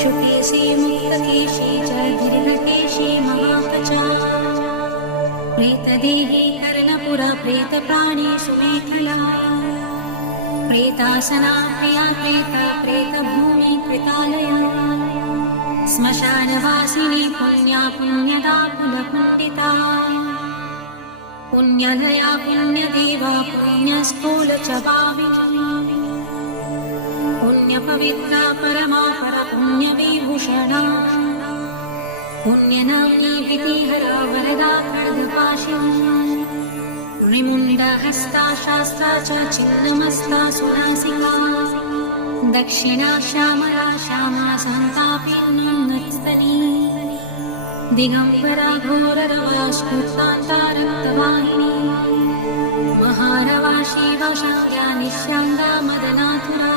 शुकेशे मुक्तकेशे च दीर्घकेशे महाकचा प्रेतदेही कर्णपुरा प्रेतप्राणेषु मेखला प्रेतासना प्रिया प्रेता प्रेतभूमि कृतालया श्मशानवासिनी पुण्या पुण्यदा कुलपुण्डिता पुण्यलया पुण्यदेवा पुण्यस्थूल च भाविनी पुण्यपवित्रा परमा परपुण्यविभूषणा पुण्यनाम्नी भीतिहरा वरदा खड्गपाशिनी त्रिमुण्डहस्ता शास्त्रा च छिन्नमस्ता सुनासिका दक्षिणा श्यामला श्यामा सन्तापिन्नस्तनी दिगम्बरा घोररवा स्फुर्तान्ता रक्तवाहिनी महारवा शिवा शान्त्या निश्यान्ता मदनाथुरा